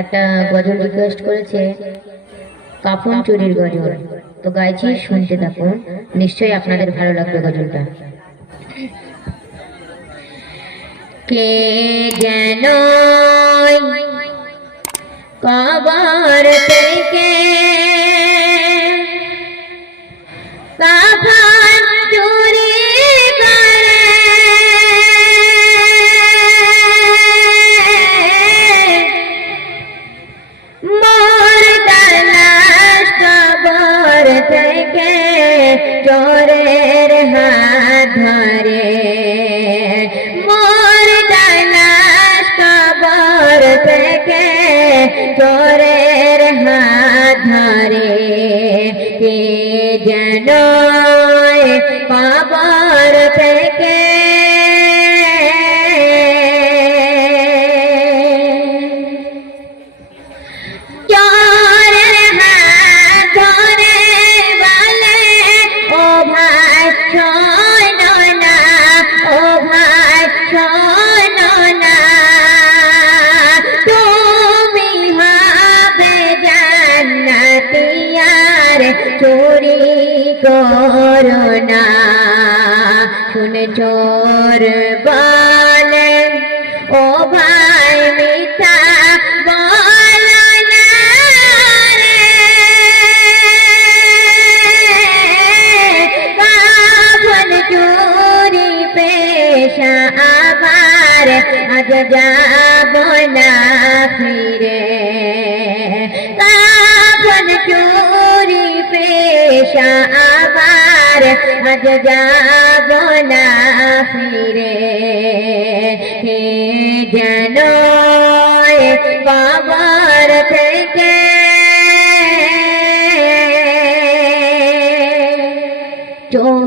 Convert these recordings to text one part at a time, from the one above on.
একটা গজল রিকোয়েস্ট করেছে, কাফন চুরির গজল। তো গাইছি, শুনতে থাকুন, নিশ্চয়ই আপনাদের ভালো লাগবে গজলটা। কে যেন কবর থেকে কাফন চুরি করে মোর তালাশ কবর থেকে চোরের হাত ধরে, মোর তালাশ কবর থেকে চোরের হাত ধরে। কে যেন কবর থেকে চোরের হাত ধরে বলে, ও ভাই শোনো না, ও ভাই শোনো না, তুমি হবে জান্নাতি আর চুরি করো না। শুনে চোর বলে, ও ভাই মিথ্যা বলো না রে, কাফন চুরি পেশা আবার আজ যাব না ফিরে, কাফন চুরি পেশা আবার আজ যাব না ফিরে। হে যেন কবর থেকে চোর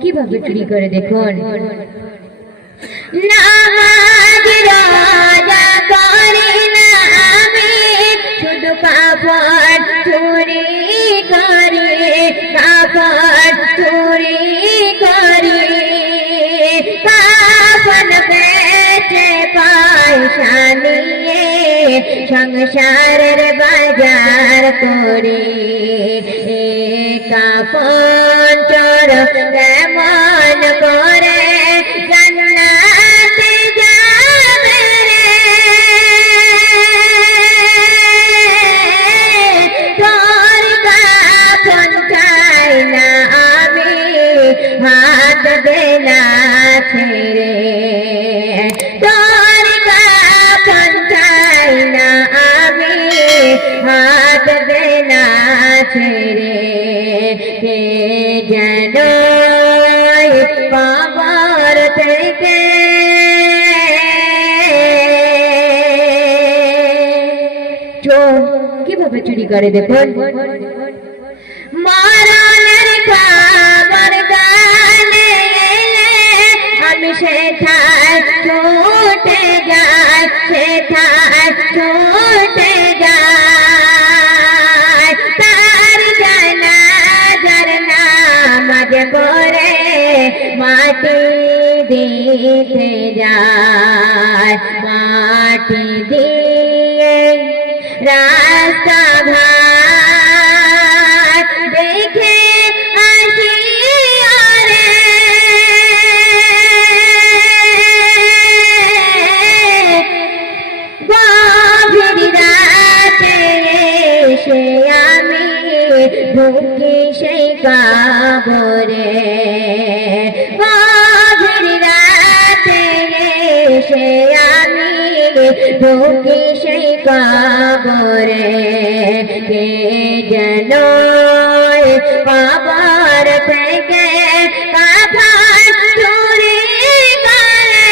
কিভাবে চুরি করে দেখুন। নামাজ রোজা করি না আমি, শুধু কাফন চুরি করি, কাফন চুরি করি, কাফন বেচে পয়সা নিয়ে সংসারের বাজার করি। এ কাফন চোর কেমন করে জান্নাতে যাবে রে, তোর কাফন চাই না আমি হাত দেনা ছেড়ে, তোর কাফন চাই না আমি হাত দেনা ছেড়ে। কে যেন কবর থেকে চোর কিভাবে চুরি করে দেখুন। মরণের খবর গানে এলে আমি সেথায় ছুটে যাই, সেথায় ছুটে যাই, তার জানাজার নামাজ পড়ে মাটি দিতে যায়, মাটি দিয়ে রাস্তা ঘাট দেখে আসি আরে, গভীর রাতে এসে আমি ঢুকি সেই কবরে, গভীর রাতে এসে আমি ঢুকি সেই কবরে। কে যেন কবর থেকে কাফন চুরি করে,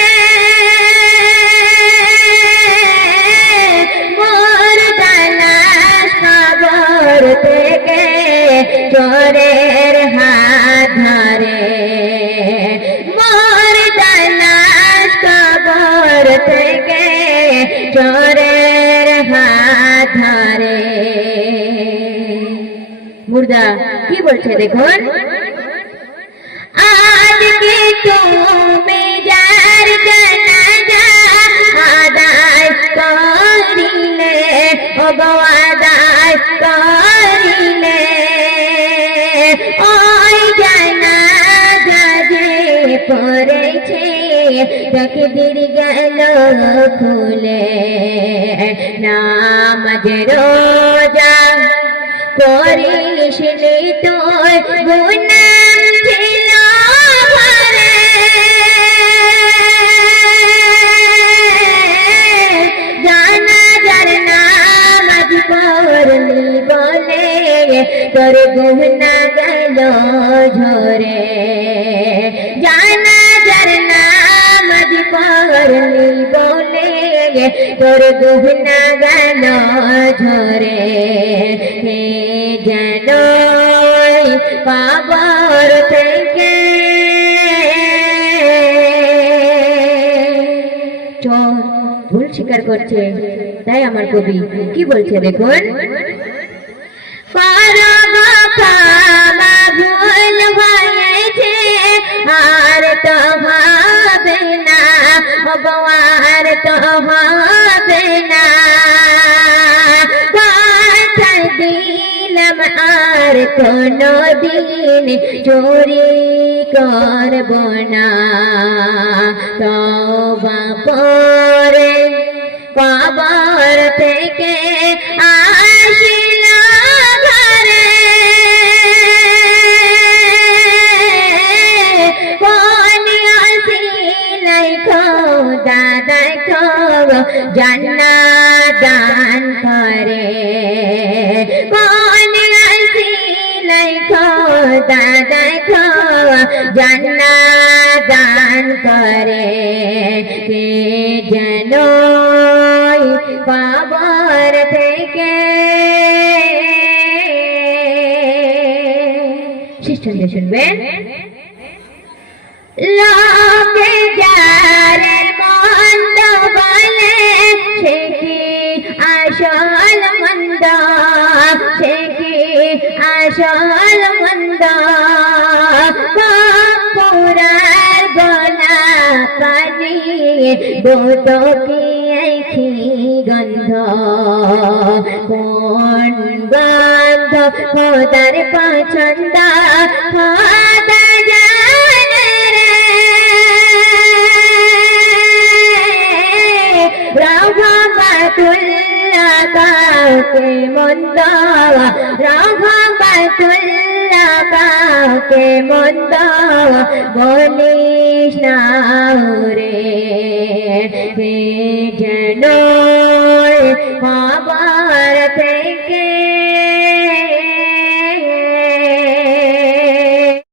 মোর তালাশ কবর থেকে চোরের হাত ধরে, মোর তালাশ কবর থেকে চোরের হাত ধরে। মুর্দা কি বলছে দেখুন। আজকে তুমি যার জানাজা আদায় করিলে তকদির গেল খুলে নামাজ রোজা করিস নি তোর গুনাহ ছিল ঘরে জানাজার নামাজ পড়লি বলে তোর গুনাহ গেল ঝরে জানাজার নামাজ পড়লি বলে তোর গুনাহ গেল ঝরে হে যেন কবর থেকে চোর ভুল স্বীকার করছে তাই আমার কবি কি বলছে দেখুন ভুল হয়েছে আর তো হবে না আর তো হবে না কথা দিলাম আর কোনো দিন চোরি করব না তওবা করে কবর থেকে আসিল ঘরে কোন আসিলাই খোদা দেখো জান্নাত দান করে কোন আসিলাই খোদা দেখো জান্নাত দান করে কে যেন কবর থেকে শিষ্যদের শুনবেন লোকে যারে মন্দ বলে সে কি আসল মন্দ সে কি আসল মন্দ পুরার গোনা পানি দুটো কি একই গন্ধ কোন গন্ধ খোদার পছন্দ খোদা জানে রে রহমতুল্লাহ কাউকে মন্দ রহমতুল্লাহ কাউকে মন্দ বলিস না রে যেন খবর থেকে